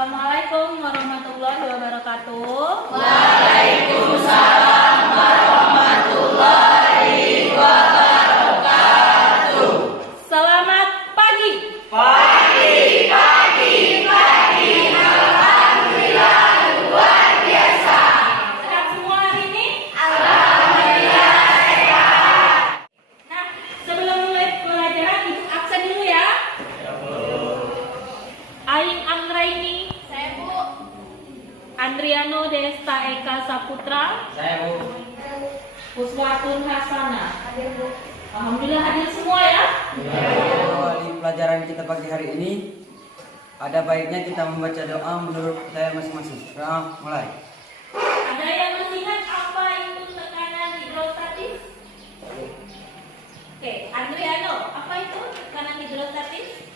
Assalamualaikum warahmatullahi wabarakatuh. Waalaikumsalam warahmatullahi wabarakatuh. Selamat pagi. Pagi. Alhamdulillah luar biasa. Sehat semua hari ini? Alhamdulillah sehat. Nah, sebelum mulai pelajaran ibu absen dulu ya. Aing Anggraini, Saya Bu. Andriano Desta Eka Saputra, Saya Bu. Puswatun Hasana. Alhamdulillah hadir semua ya. Di pelajaran kita pagi hari ini ada baiknya kita membaca doa menurut saya masing-masing. Mulai. Ada yang masih ingat apa itu tekanan hidrostatis? Oke, Andriano, apa itu tekanan hidrostatis?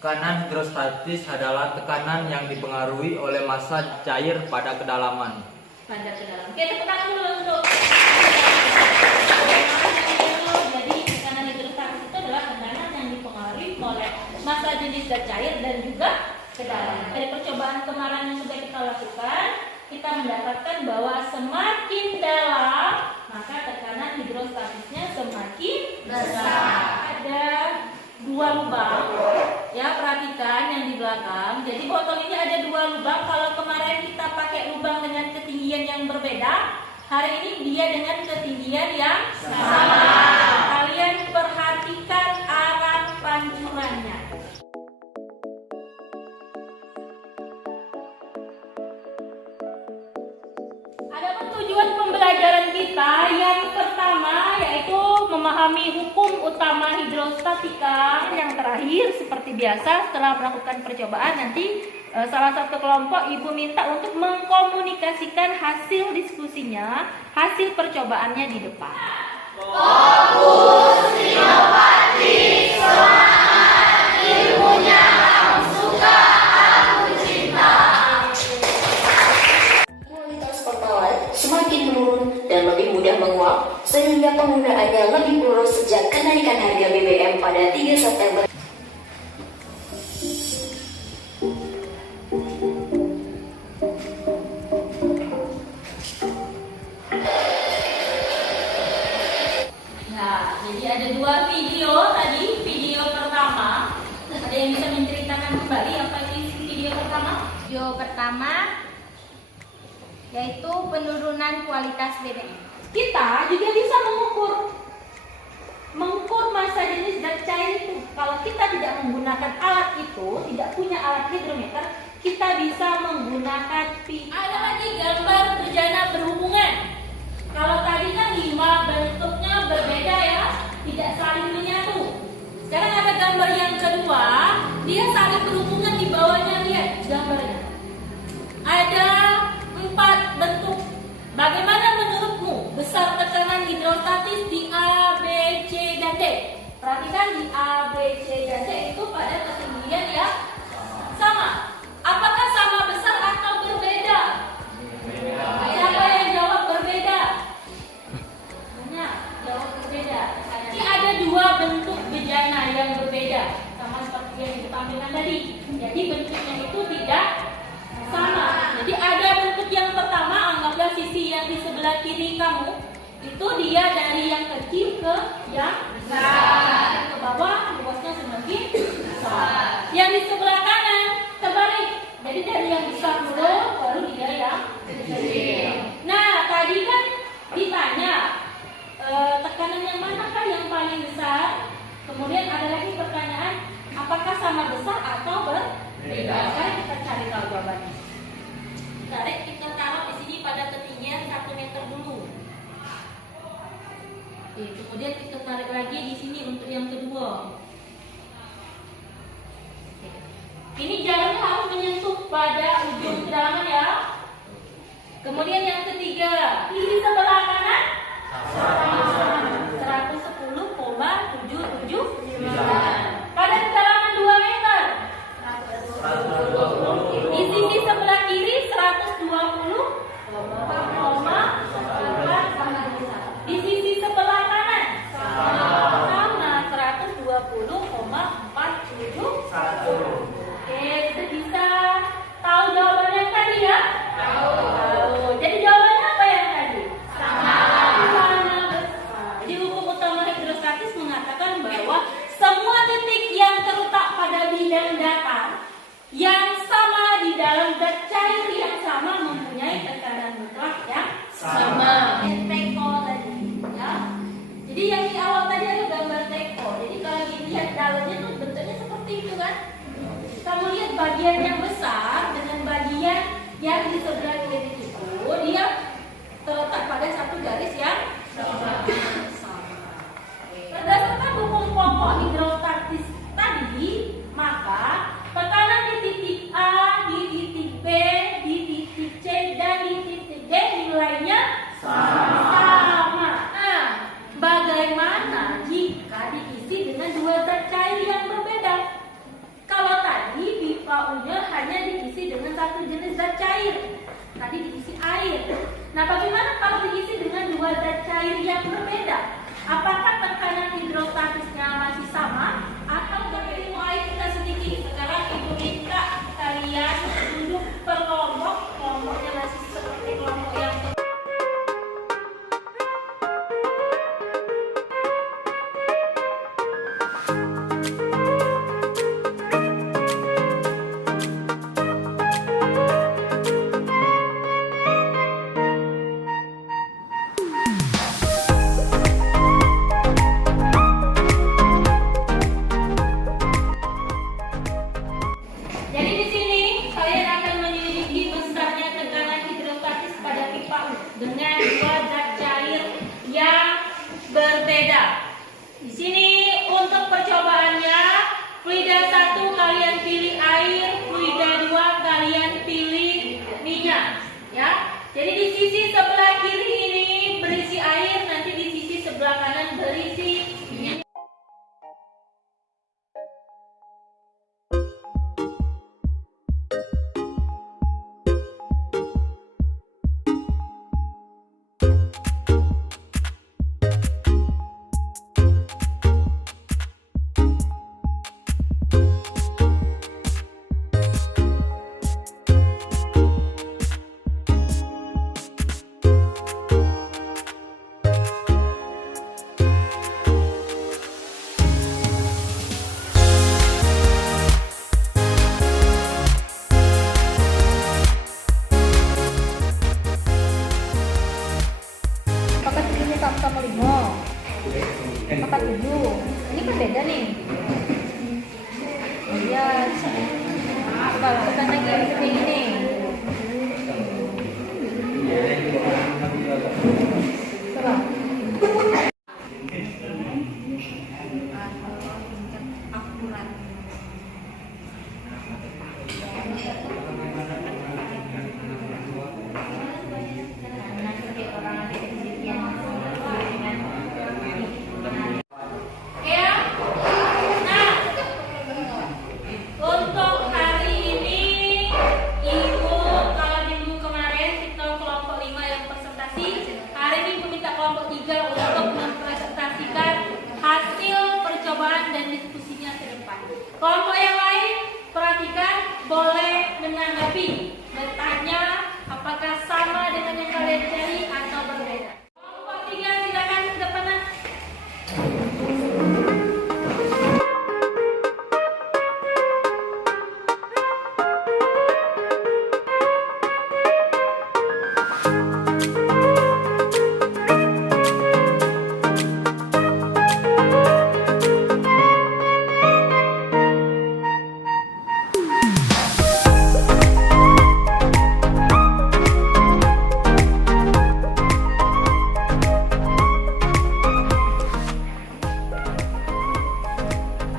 Tekanan hidrostatis adalah tekanan yang dipengaruhi oleh massa cair pada kedalaman. Pada ke dalam. Oke, tepuk tangan dulu untuk. Jadi tekanan hidrostatis itu adalah tekanan yang dipengaruhi oleh massa jenis zat cair dan juga kedalaman. Dari percobaan kemarin yang sudah kita lakukan, kita mendapatkan bahwa semakin dalam maka tekanan hidrostatisnya semakin besar. Ada dua lubang, ya perhatikan yang di belakang. Jadi botol ini ada dua lubang. Kalau kemarin kita pakai lubang dengan ketinggian yang berbeda, hari ini dia dengan ketinggian yang sama. Kalian perhatikan arah pancurannya. Adapun tujuan pembelajaran kita yang pertama yaitu memahami hukum utama hidrostatika. Yang terakhir seperti biasa setelah melakukan percobaan nanti salah satu kelompok ibu minta untuk mengkomunikasikan hasil diskusinya, hasil percobaannya di depan. Fokus inovatif, semangat ilmunya, aku suka, aku cinta. Kualitas pertalite semakin menurun dan lebih mudah menguap sehingga penggunaannya lebih boros sejak kenaikan harga BBM pada 3 September. Nah, jadi ada dua video tadi. Video pertama, ada yang bisa menceritakan kembali apa itu video pertama? Video pertama yaitu penurunan kualitas BBM. Kita juga bisa mengukur massa jenis zat cair itu. Kalau kita tidak menggunakan alat itu, tidak punya alat hidrometer, kita bisa menggunakan pi. Ada lagi gambar bejana berhubungan. Kalau tadi kan 5 bentuknya berbeda ya, tidak saling menyatu. Sekarang ada gambar yang kedua, dia saling berhubungan. Di bawahnya lihat gambarnya. Ada 4 bentuk. Bagaimana menurutmu besar tekanan hidrostatis di A, B, C, dan D? Perhatikan di A, B, C, dan D itu pada ketinggian yang sama. Apakah sama besar atau berbeda? Siapa yang jawab berbeda? Banyak jawab berbeda. Jadi ada 2 bentuk bejana yang berbeda, sama seperti yang ditampilkan tadi. Jadi bentuknya itu tidak sama. Jadi ada bentuk yang pertama, anggaplah sisi yang di sebelah kiri kamu, itu dia dari yang kecil ke yang besar. Ke bawah luasnya semakin besar. Yang di sebelah kanan terbalik. Jadi dari yang besar dulu, baru dia yang kecil. Nah, tadi kan ditanya tekanan yang manakah yang paling besar? Kemudian ada lagi pertanyaan, apakah sama besar atau berbeda? Sekarang kita cari tahu jawabannya. Tarik, kita taruh di sini pada ketinggian 1 meter dulu. Oke, kemudian kita tarik lagi di sini untuk yang kedua. Oke. Ini jaraknya harus menyentuh pada ujung kedalaman ya. Kemudian yang ketiga, di sebelah kanan 110,779. Pada kedalaman 2 meter. Di sisi sebelah kiri 120,4. Di sisi sebelah kanan sama 120,47. Oke, sudah bisa. bagian yang besar dengan bagian yang di sebelah kiri itu dia terletak pada satu garis yang sama. Berdasarkan hukum pokok hidrostatis tadi, maka tekanan di titik A, di titik B, di titik C, dan di titik D nilainya sama. Nah, bagaimana jika diisi dengan dua zat cair yang berbeda? Kalau tadi pipa U-nya hanya diisi dengan satu jenis zat cair, tadi diisi air. Nah, bagaimana kalau diisi dengan dua zat cair yang berbeda? Apakah tekanan hidrostatisnya masih sama atau berbeda? Mulai kita sedikit. Sekarang Ibu minta kalian duduk per kelompok. Kelompoknya masih seperti kelompok yang Jadi di sini kalian akan menyelidiki besarnya tekanan hidrostatis pada pipa U dengan dua zat cair yang berbeda. Di sini untuk percobaannya, fluida 1 kalian pilih air, fluida 2 kalian pilih minyak, ya. Jadi di sisi sebelah kiri ini berisi air, nanti di sisi sebelah kanan berisi minyak. Apakah tujuhnya sama-sama 5? Apakah 7? Ini kan beda nih. Iya. Coba lakukan lagi seperti ini. Coba. Akurat. Ya. Nah, untuk hari ini Ibu, kalau minggu kemarin kita kelompok 5 yang presentasi, hari ini Ibu minta kelompok 3 untuk mempresentasikan hasil percobaan dan diskusinya ke depan. Kelompok yang lain, perhatikan, boleh menanggapi, bertanya apakah sama dengan yang kalian cari atau berbeda. Kelompok 3 silakan ke depan.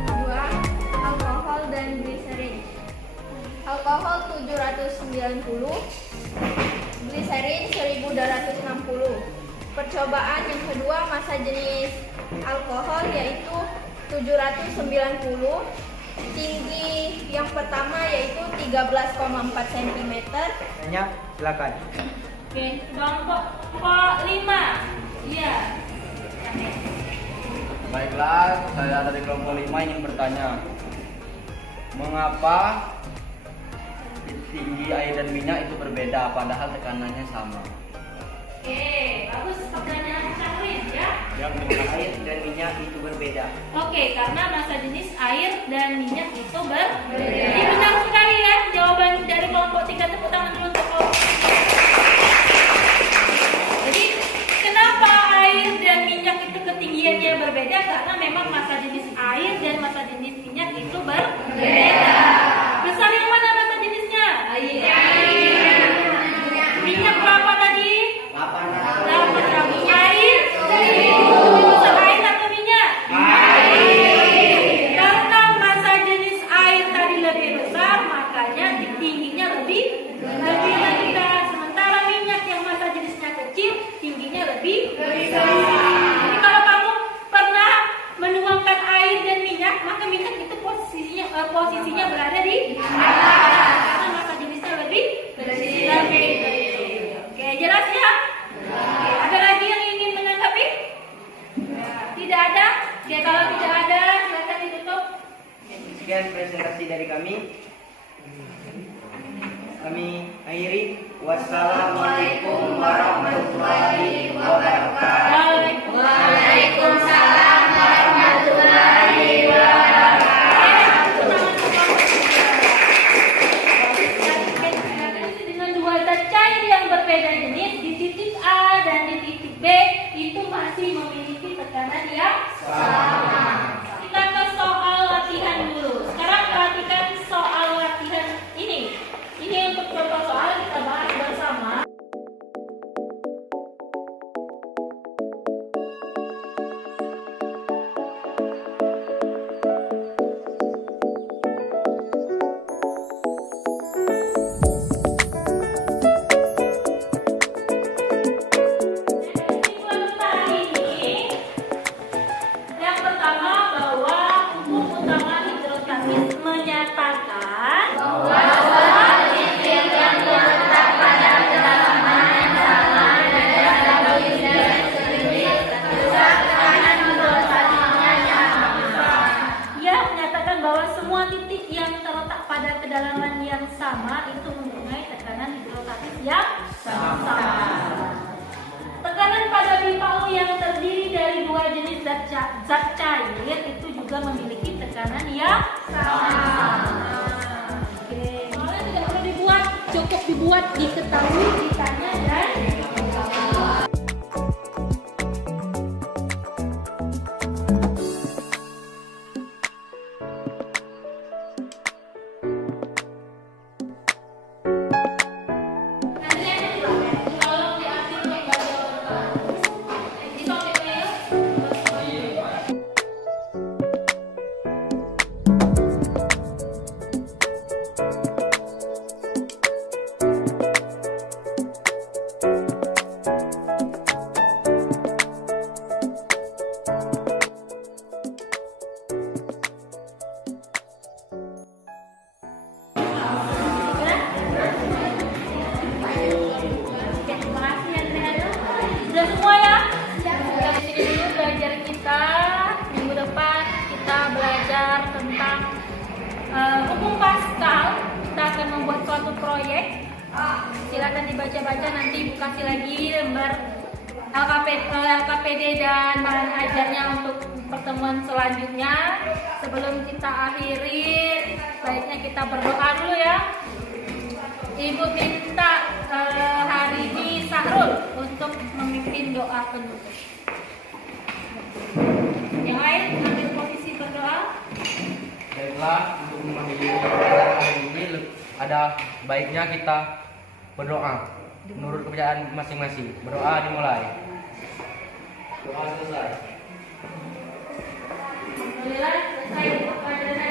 Dua, alkohol dan gliserin. Alkohol 790, gliserin 1260. Percobaan yang kedua, massa jenis alkohol yaitu 790, tinggi yang pertama yaitu 13,4 cm. Tanya, silakan. Oke, kelompok 5. Iya. Baiklah, saya dari kelompok 5 ingin bertanya, mengapa tinggi air dan minyak itu berbeda padahal tekanannya sama? Oke, bagus pertanyaan Syahrin ya. Yang air dan minyak itu berbeda. Oke, karena massa jenis air dan minyak itu berbeda. Ini benar sekali ya jawaban dari kelompok 3. Tepuk tangan dulu untuk kelompok 3. Jadi kenapa air dan minyak itu ketinggiannya berbeda? Karena memang massa jenis air dan massa jenis minyak itu berbeda. Besar yang mana Demikian presentasi dari kami. Kami akhiri. Wassalamualaikum warahmatullahi wabarakatuh. Waalaikumsalam warahmatullahi Dengan dua zat cair yang berbeda jenis di titik A dan di titik B itu masih memiliki tekanan yang sama. Kita ke soal latihan dulu. Sekarang perhatikan soal latihan ini. Ini untuk contoh soal kita bahas bersama. Yang pertama bahwa hukum utama hidrostatis menyatakan bahwa titik yang terletak pada kedalaman yang sama dan stabil dan sedikit besar tekanan hidrostatisnya sama. Ia menyatakan bahwa semua titik yang terletak pada kedalaman yang sama itu mempunyai tekanan hidrostatis yang sama. Tekanan pada pipa U yang terdiri dari dua jenis zat cair itu juga memiliki tekanan yang sama. Oke, soalnya tidak perlu dibuat, cukup dibuat, diketahui, ditanya dan dijawab. Sudah semua ya? Dari sini dulu belajar kita. Minggu depan kita belajar tentang hukum Pascal. Kita akan membuat suatu proyek. Silakan dibaca-baca, nanti kasih lagi lembar LKPD dan bahan ajarnya untuk pertemuan selanjutnya. Sebelum kita akhiri, baiknya kita berdoa dulu ya. Ibu minta hari ini Sahrul untuk memimpin doa penutup. Yang lain ambil posisi berdoa. Baiklah, untuk mengakhiri pelajaran hari ini ada baiknya kita berdoa menurut kepercayaan masing-masing. Berdoa dimulai. Doa selesai. Alhamdulillah selesai untuk pelajaran hari